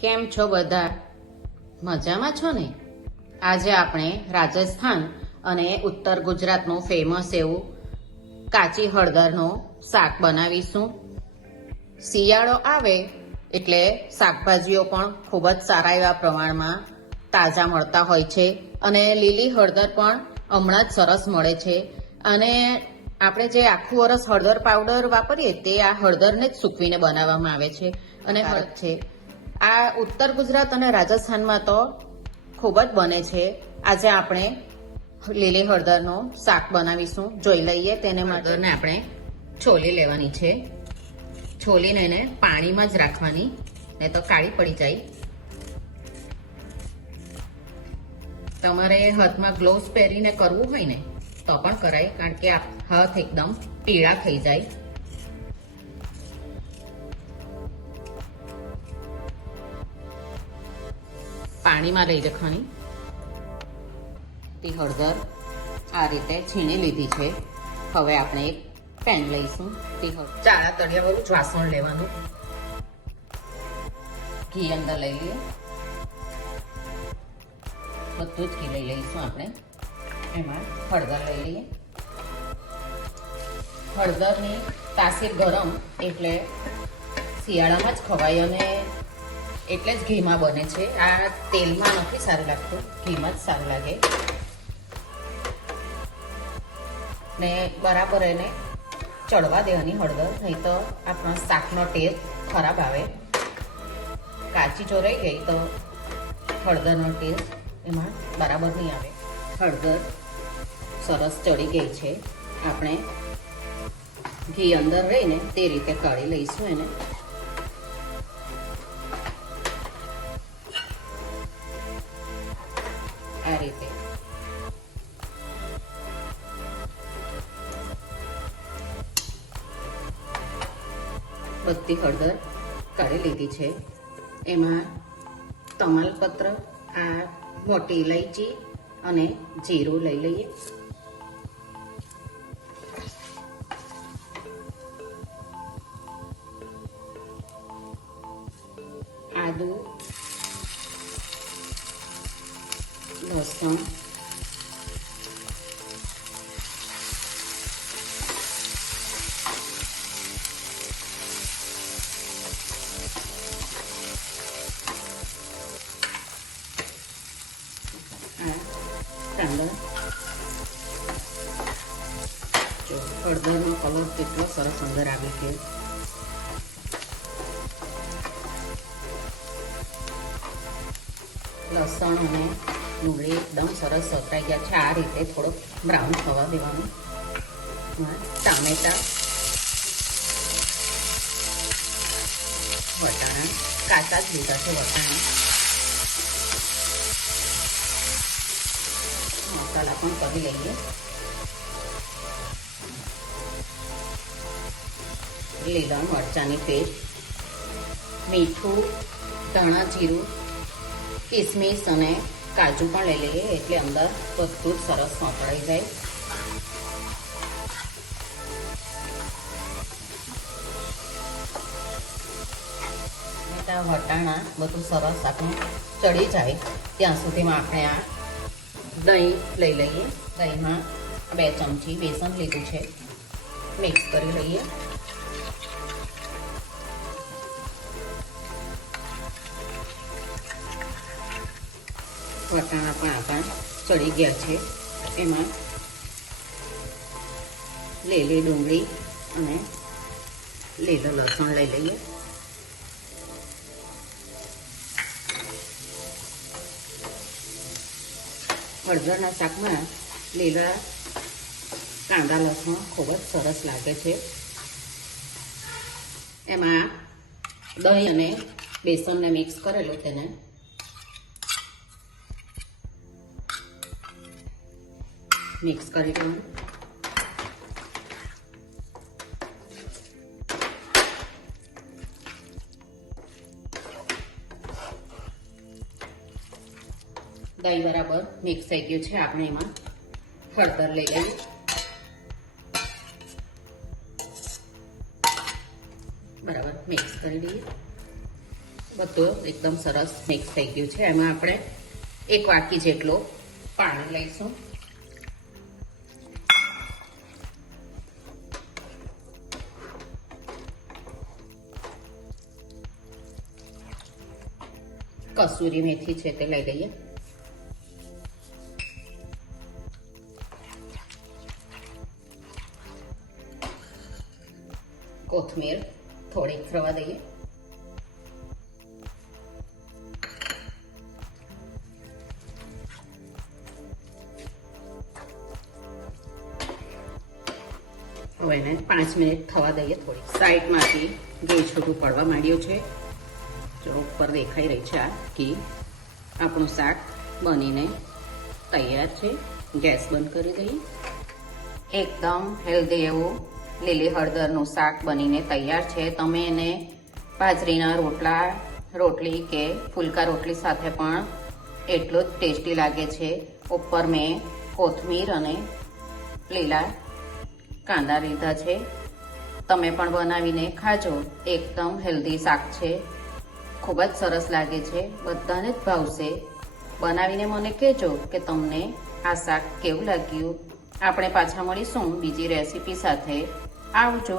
કેમ છો બધા? મજામાં છો ને? આજે આપણે રાજસ્થાન અને ઉત્તર ગુજરાતનું ફેમસ એવું કાચી હળદરનું શાક બનાવીશું. શિયાળો આવે એટલે શાકભાજીઓ પણ ખૂબ જ સારા એવા પ્રમાણમાં તાજા મળતા હોય છે અને લીલી હળદર પણ હમણાં જ સરસ મળે છે. અને આપણે જે આખું વરસ હળદર પાવડર વાપરીએ તે આ હળદરને જ સૂકવીને બનાવવામાં આવે છે અને હળદ છે. આ ઉત્તર ગુજરાત અને રાજસ્થાનમાં તો ખૂબ જ બને છે. આજે આપણે લીલી હળદરનો શાક બનાવીશું. જોઈ લઈએ તેને હળદરને આપણે છોલી લેવાની છે. છોલીને એને પાણીમાં જ રાખવાની ને તો કાળી પડી જાય. તમારે હાથમાં ગ્લોવ્સ પહેરીને કરવું હોય ને તો પણ કરાય કારણ કે હાથ એકદમ પીળા થઈ જાય. પાણીમાં લઈ લખવાની તે હળદર આ રીતે છીણી લીધી છે. હવે આપણે એક પેન લઈશું. તે ચાળા તળિયાવાળું વાસણ લેવાનું. ઘી અંદર લઈ લઈએ. બધું જ ઘી લઈ લઈશું આપણે. એમાં હળદર લઈ લઈએ. હળદરની તાસીર ગરમ એટલે શિયાળામાં જ ખવાય અને એટલે જ ઘીમાં બને છે. આ તેલમાં નથી સારું લાગતું. ઘીમાં જ સારું લાગે. ને બરાબર એને ચડવા દેવાની હળદર, નહીં તો આપણા શાકનો ટેસ્ટ ખરાબ આવે. કાચી જો રહી ગઈ તો હળદરનો ટેસ્ટ એમાં બરાબર નહીં આવે. હળદર સરસ ચડી ગઈ છે. આપણે ઘી અંદર રહીને તે રીતે કાઢી લઈશું એને. બધી હળદર કાઢી લીધી છે. એમાં તમાલપત્ર, આ મોટી ઇલાયચી અને જીરું લઈ લઈએ. આદુ, લસણ કાંદા જો હળદરનો કલર કેટલો સરસ અંદર આવે છે. લસણ અને ડુંગળી એકદમ સરસ સતરાઈ ગયા છે. આ રીતે થોડોક બ્રાઉન થવા દેવાનું. ટામેટા, વટાણા, કાચા જ લીધા છે વટાણા. મસાલા પણ કરી લઈએ લીલા મરચાંની પેસ્ટ મીઠું ધાણા જીરું કિસમિસ અને કાજુ પણ લઈ લઈએ એટલે અંદર બધું સરસ સોંપડાઈ જાય વટાણા બધું સરસ આપણું ચડી જાય ત્યાં સુધીમાં આપણે આ દહીં લઈ લઈએ. દહીંમાં બે ચમચી બેસન લીધું છે. મિક્સ કરી લઈએ. વટાણા પણ આપણા ચડી ગયા છે. એમાં લીલી ડુંગળી અને લીલો લસણ લઈ લઈએ. હળદરના શાકમાં લીલા કાંદા લસણ ખૂબ જ સરસ લાગે છે. એમાં દહીં અને બેસનને મિક્સ કરેલું તેને મિક્સ કરી દેવાનું દહીં બરાબર મિક્સ થઈ ગયું છે આપણે એમાં. હળદર લઈ લઈએ. બરાબર મિક્સ કરી દઈએ. બધું એકદમ સરસ મિક્સ થઈ ગયું છે. એમાં આપણે એક વાટકી જેટલો પાણી લઈશું. કસૂરી મેથી છે તે લઈ લઈએ. કોથમીર થોડીક રવા દઈએ હવે એને પાંચ મિનિટ થવા દઈએ થોડી સાઈડમાંથી ગેસ છૂટું પડવા માંડ્યું છે જો ઉપર દેખાઈ રહી છે આ ઘી આપણું શાક બનીને તૈયાર છે ગેસ બંધ કરી દઈએ એકદમ હેલ્ધી એવું લીલી હળદરનું શાક બનીને તૈયાર છે. તમે એને બાજરીના રોટલા, રોટલી કે ફુલકા રોટલી સાથે પણ એટલો જ ટેસ્ટી લાગે છે. ઉપર મેં કોથમીર અને લીલા કાંદા લીધા છે. તમે પણ બનાવીને ખાજો. એકદમ હેલ્ધી શાક છે. ખૂબ જ સરસ લાગે છે. બધાને જ ભાવશે. બનાવીને મને કહેજો કે તમને આ શાક કેવું લાગ્યું. આપણે પાછા મળીશું બીજી રેસીપી સાથે. આવજો